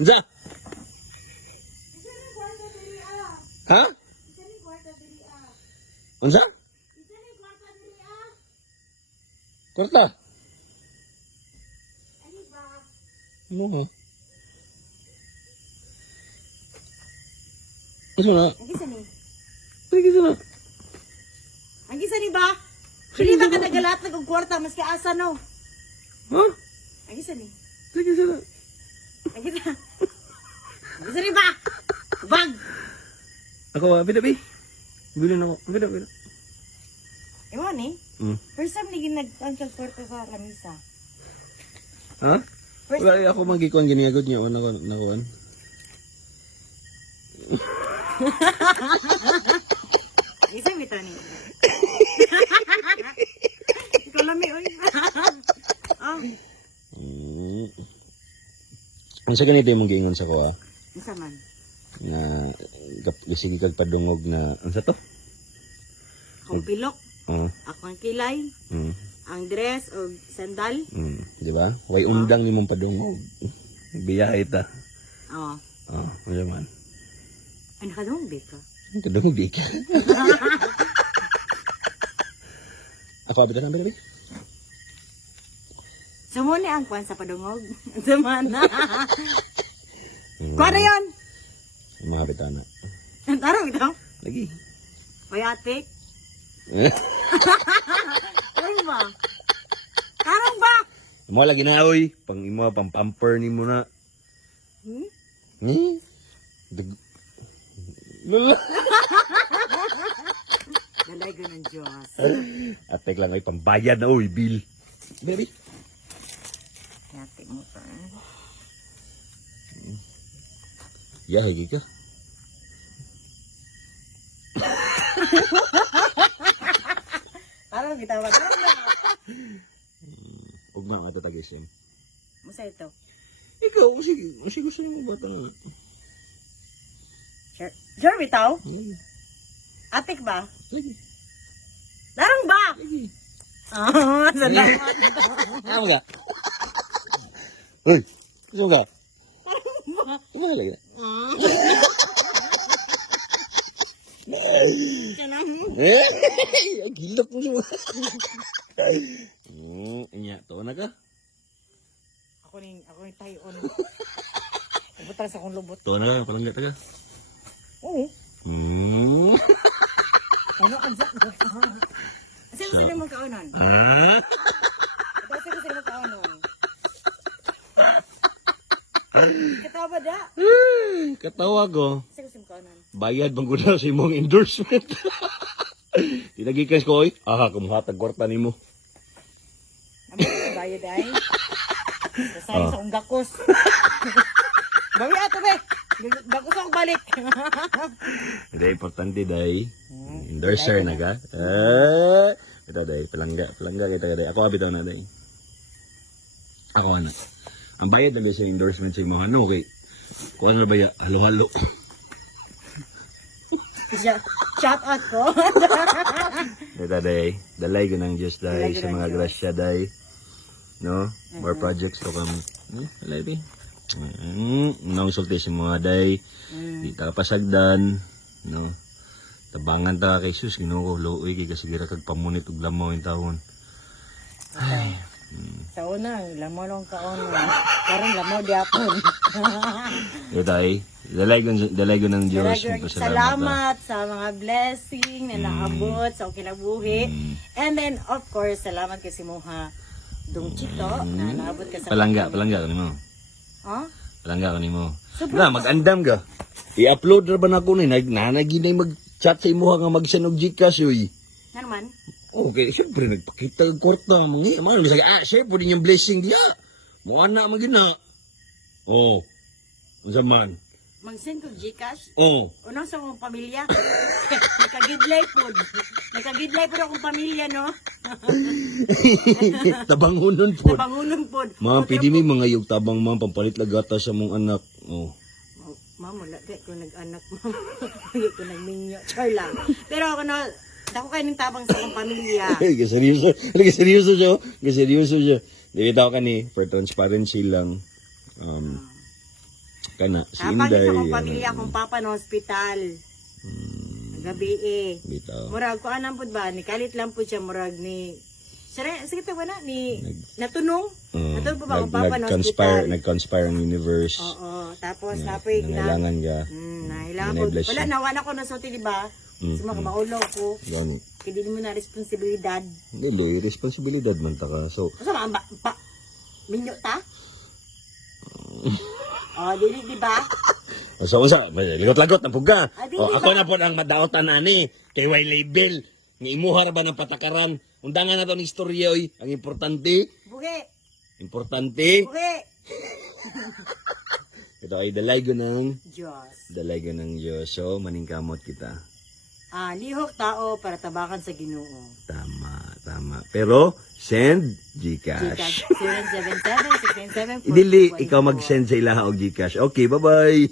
Unsa? Ha? Unsa? Kwarta? Ano ha? Ano na? Ang gisa ni? Lagi na. Ang gisa ni ba? Dili ba ka nagalat ng kwarta mas asa no? Ha? Ang gisa ni? Lagi na. Ang gisa. Ang gisa ni ba? Bag. Ako, bida. Bilin ako. Bida. Ewan ni? First time ni ginag-angkal kwarta sa lamisa. Ha? First Wala ako magikon ginigagod niya o nakuan. Isa bito ni. Ikaw lami oy. Ang sa ganito yung mong giingon sa ko Isa man. na sige kag padungog na ang sa to? Akong pilok, Oo. akong kilay, ang dress o sandal. Di ba? Way undang ni mong padungog. Biyahe ta. Oh. Ano man? Ano ka doon, Beka? Padungog di ka. Ako abita na ba? Sumuni ang kwan sa padungog. Sumana. Kwan na yun? Mga bitana. Tarong ito? Lagi. Payatik? Tarong ba? Tarong ba? Mo lagi na oy, pang imo pang pamper ni mo na. Dalay ko ng Diyos. Atek lang ay pambayad na oy, bill. Baby. Payatik mo pa. Ya, higi ka. Tarong kita ba? Tarong ba? Ugma nga tatagisin. Musa ito? Ikaw, sige gusto niyo mo bata na. Sure bitaw? Atik ba? Lagi. Tarong ba? Lagi. Salamat. Ano ka? Uy, gusto ka? Ano ka lagi na? Ang gilak mo siya. Inya, to na ka? Ako ni tayon. Ibutan sa akong lubot. To na ka, palangga ta ka. Oo. Ano ang sak? Kasi gusto niyo magkaunan. Kasi gusto niyo magkaunan. Katawa ba da? Katawa ko. Kasi gusto niyo magkaunan. Bayad bang guna sa imong endorsement. Tinagikas ko, oy. Kumuhatag kwarta ni mo. Amo ko bayad ay. Kasay sa akong gakos. Bawi ato be. Gakos akong balik. Hindi, importante dahi. Endorser na ka. Ito dahi, palangga kita dahi. Ako abitaw na dahi. Ako anak. Ang bayad na dahi sa endorsement sa imong ano, okay. Kung ano ba ya, halo-halo. Shout out ko. Ito dahi, dalay ko ng Diyos dahi sa mga grasya dahi. No? More projects to come. Dalay dahi. Nang sulti sa mga dahi. Di ta pasagdan. No? Tabangan ta kay Jesus, Ginoo ko luoy kay kasigira kag pamunit ug lamaw in taon. Ay. Sa una, lamaw lang kaon. Karon lamaw di apon. Ito ay, dalay ko ng Diyos. Salamat sa mga blessing na naabot sa kinabuhi. And then, of course, salamat kay si Moha Dong Chito na naabot ka sa Palangga ko nimo. Ha? Palangga ko nimo. Na, mag-andam ka. I-upload na ba na ko ni? Nanaginay mag-chat sa imo nga magsanog Gcash, uy. Nga naman? Okay, siyempre, nagpakita ng kwarta. Mga, sir, pwede niyang blessing diya. Mga anak magina. Oh, ang zaman. Mag-send ko Gcash? Oh. Unang sa akong pamilya? Nakagidlay po. Nakagidlay po akong pamilya, no? Tabangunon po. Nabangunan po. Mga pwede may mga yung tabang mga pampalit lagata sa mong anak. Oh. Ma'am, wala ko nag-anak, ma'am. Hindi ko nagminyo. Char lang. Pero ako na, dako kayo ng tabang sa akong pamilya. Seryoso siya. Dito ako kani, for transparency lang. kana si Kapag Inday. sa kong pamilya akong papa no hospital. Gabi Bitaw. Murag ko anang pud ba ni kalit lang pud siya murag ni sige ta wala ni natunong. Natunong po ba akong papa no hospital. Nag-conspire ang universe. Oo, tapos Na- tapoy nangailangan ka. nailangan ko. Bless Wala you. nawan ako na sulti di ba? Sa mga maulaw ko. Yan. Kaya di mo na responsibilidad. Dili, responsibilidad man ta ka. So, Kasi ba minyo ta? Oh, dili di ba? unsa, ligot-lagot na puga. Di O, ba? ako na po ang madaotan ani. Kay way label. Nga imuhar ba ng patakaran? Undangan na to ng istorya, oy. Ang importante, Buhi. importante. Buhi. Ito ay dalay ko ng Diyos. So, maningkamot kita. Lihok tao para tabakan sa Ginoo. Tama. Pero, send Gcash. Gcash. 0777 697 Dili, ikaw mag-send sa ilaha og Gcash. Okay, bye-bye.